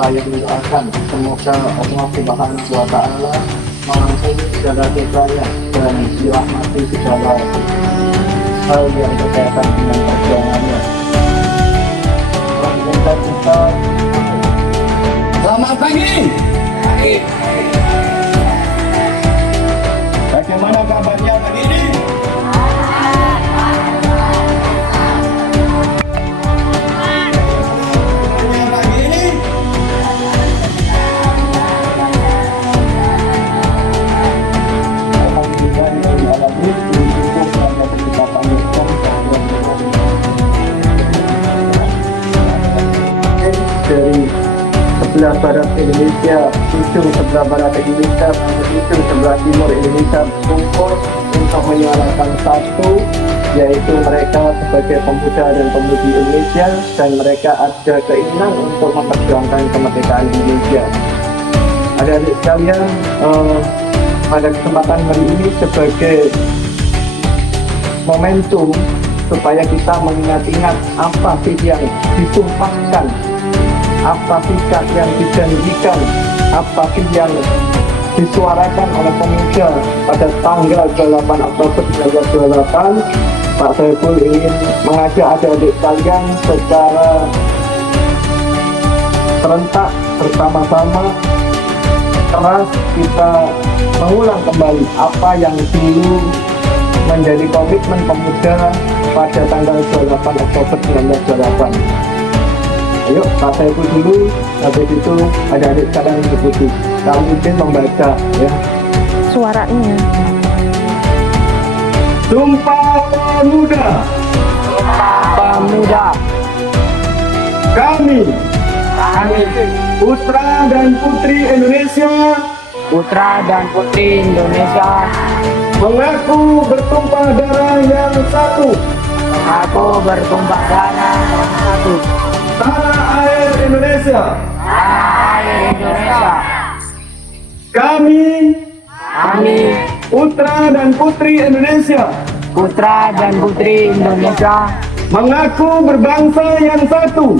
Saya mendoakan semoga Allah Subhanahu wa Ta'ala mengampuni segala dosanya dan dirahmati segala hal yang berkaitan dengan perjuangannya. Selanjutnya kita selamat pagi. Bagaimana kabarnya pagi ini? Dari sebelah barat Indonesia, ujung sebelah barat Indonesia, ujung sebelah timur Indonesia berkumpul untuk menyuarakan satu, yaitu mereka sebagai pemuda dan pemudi Indonesia, dan mereka ada keinginan untuk memperjuangkan kemerdekaan Indonesia. Adik-adik sekalian, pada kesempatan hari ini sebagai momentum supaya kita mengingat-ingat apa sih yang disumpahkan, apa sih yang dijanjikan, apa sih yang disuarakan oleh pemuda pada tanggal 28 Oktober 1928. Pak Saiful ingin mengajak adik-adik sekalian secara serentak bersama-sama keras kita mengulang kembali apa yang dulu menjadi komitmen pemuda pada tanggal 28 Oktober 1928. Ayo, Pak Saiful dulu, habis itu adik-adik sekalian mengikuti. Kalau mungkin membaca ya. Suaranya. Sumpah Pemuda. Pemuda. Kami putra dan putri Indonesia, mengaku bertumpah darah yang satu, tanah air Indonesia. Kami putra dan putri Indonesia, mengaku berbangsa yang satu,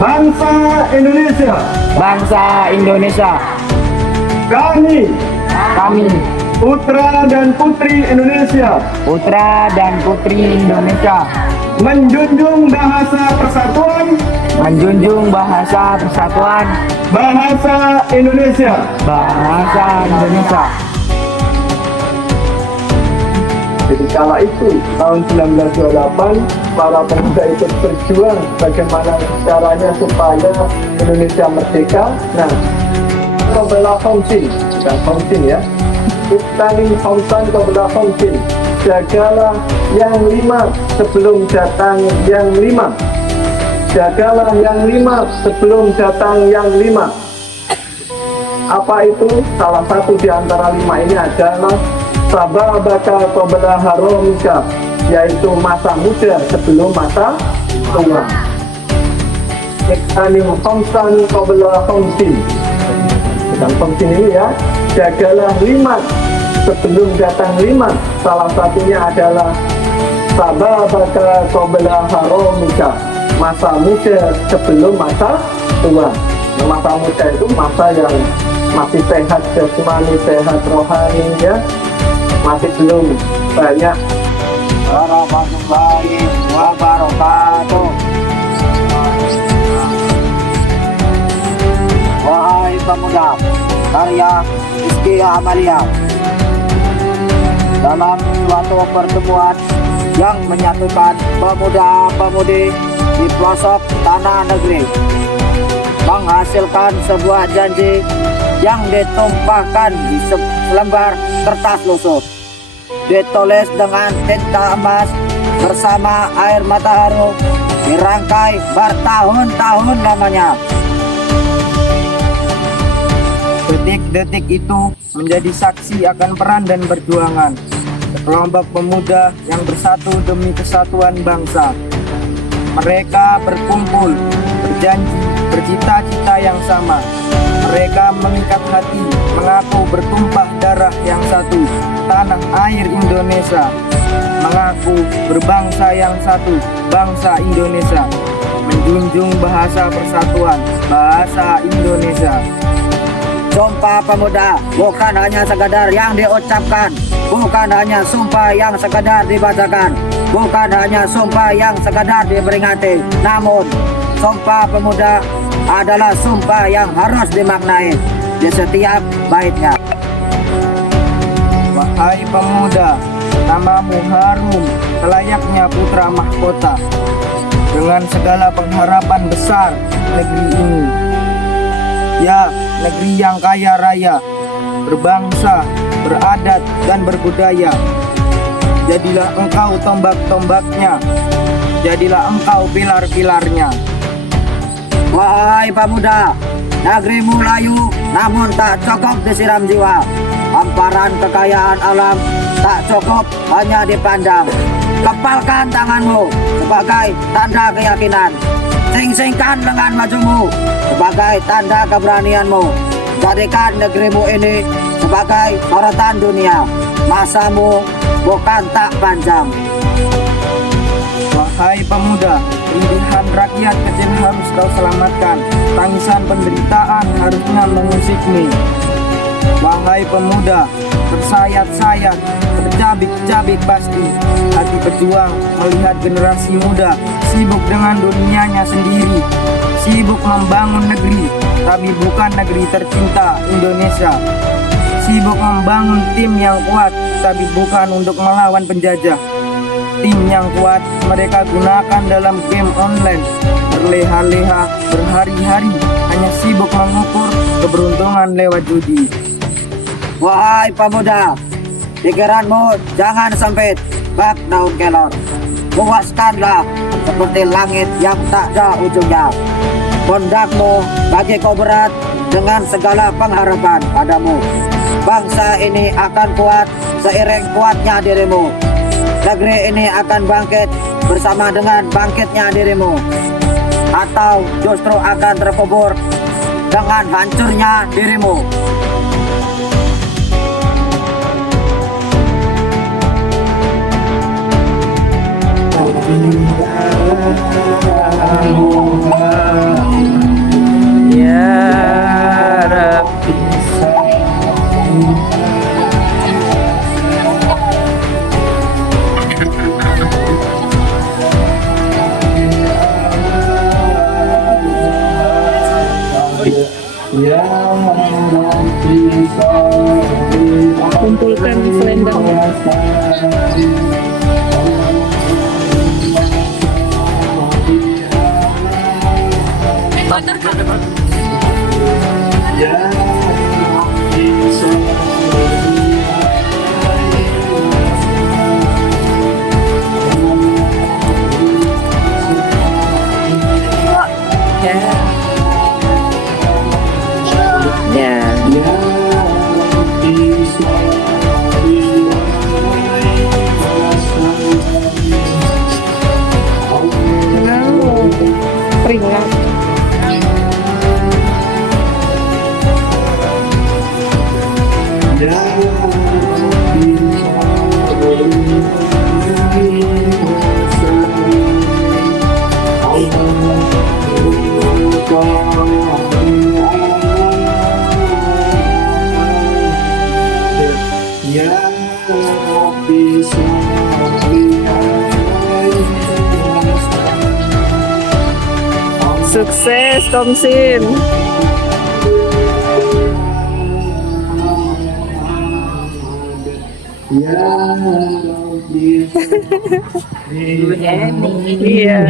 bangsa Indonesia. Kami putra dan putri Indonesia, menjunjung bahasa persatuan, bahasa Indonesia. Jadi kala itu tahun 1928 para pemuda ikut berjuang bagaimana caranya supaya Indonesia merdeka. Nah, Qabla Khamsin, bukan Khamsin ya, Iqtanim Khamsan Qabla Khamsin, jagalah yang 5 sebelum datang yang 5, jagalah yang 5 sebelum datang yang 5. Apa itu? Salah satu di antara 5 ini adalah sababaka qabla haromika, yaitu masa muda sebelum masa tua. Iqtanim khamsan qabla khamsin, bukan khamsin ini ya, jagalah 5 sebelum datang 5. Salah satunya adalah Sabar baka qabla haromika, masa muda sebelum masa tua. Nah, masa muda itu masa yang masih sehat jasmani, sehat rohani, ya, masih belum banyak warahmatullahi wabarakatuh. Wahai pemuda, karya Rizky Amalia, dalam suatu pertemuan yang menyatukan pemuda-pemudi di pelosok tanah negeri, menghasilkan sebuah janji yang ditumpahkan di selembar kertas lusuh, ditulis dengan tinta emas bersama air mata haru, dirangkai bertahun-tahun lamanya. Detik-detik itu menjadi saksi akan peran dan perjuangan sekelompok pemuda yang bersatu demi kesatuan bangsa. Mereka berkumpul, berjanji, bercita-cita yang sama. Mereka mengikat hati, mengaku bertumpah darah yang satu, tanah air Indonesia. Mengaku berbangsa yang satu, bangsa Indonesia. Menjunjung bahasa persatuan, bahasa Indonesia. Sumpah pemuda bukan hanya sekadar yang diucapkan, bukan hanya sumpah yang sekadar dibacakan, bukan hanya sumpah yang sekadar diperingati, namun sumpah pemuda adalah sumpah yang harus dimaknai di setiap baitnya. Wahai pemuda, namamu harum selayaknya putra mahkota. Dengan segala pengharapan besar negeri ini, ya, negeri yang kaya raya, berbangsa, beradat, dan berbudaya. Jadilah engkau tombak-tombaknya, jadilah engkau pilar-pilarnya. Wahai pemuda, negerimu layu namun tak cukup disiram jiwa. Hamparan kekayaan alam tak cukup hanya dipandang. Kepalkan tanganmu sebagai tanda keyakinan. Sing-singkan lengan majumu sebagai tanda keberanianmu. Jadikan negerimu ini sebagai sorotan dunia. Masamu bukan tak panjang. Wahai pemuda, rintihan rakyat kecil harus kau selamatkan. Tangisan penderitaan harusnya mengusikmu. Wahai pemuda, bersayat-sayat, bercabik-cabik pasti. Hati pejuang melihat generasi muda sibuk dengan dunianya sendiri, sibuk membangun negeri, tapi bukan negeri tercinta Indonesia. Sibuk membangun tim yang kuat, tapi bukan untuk melawan penjajah. Tim yang kuat mereka gunakan dalam game online, berleha-leha berhari-hari, hanya sibuk mengukur keberuntungan lewat judi. Wahai pemuda, pikiranmu jangan sempit bak daun kelor. Puaskanlah seperti langit yang tak ada ujungnya. Pundakmu bagiku berat dengan segala pengharapan padamu. Bangsa ini akan kuat seiring kuatnya dirimu. Negeri ini akan bangkit bersama dengan bangkitnya dirimu. Atau justru akan terkubur dengan hancurnya dirimu. Ya Rabbi, kumpulkan selendang. Peringat. Mas Komsin. Ya Rabbi. Iya.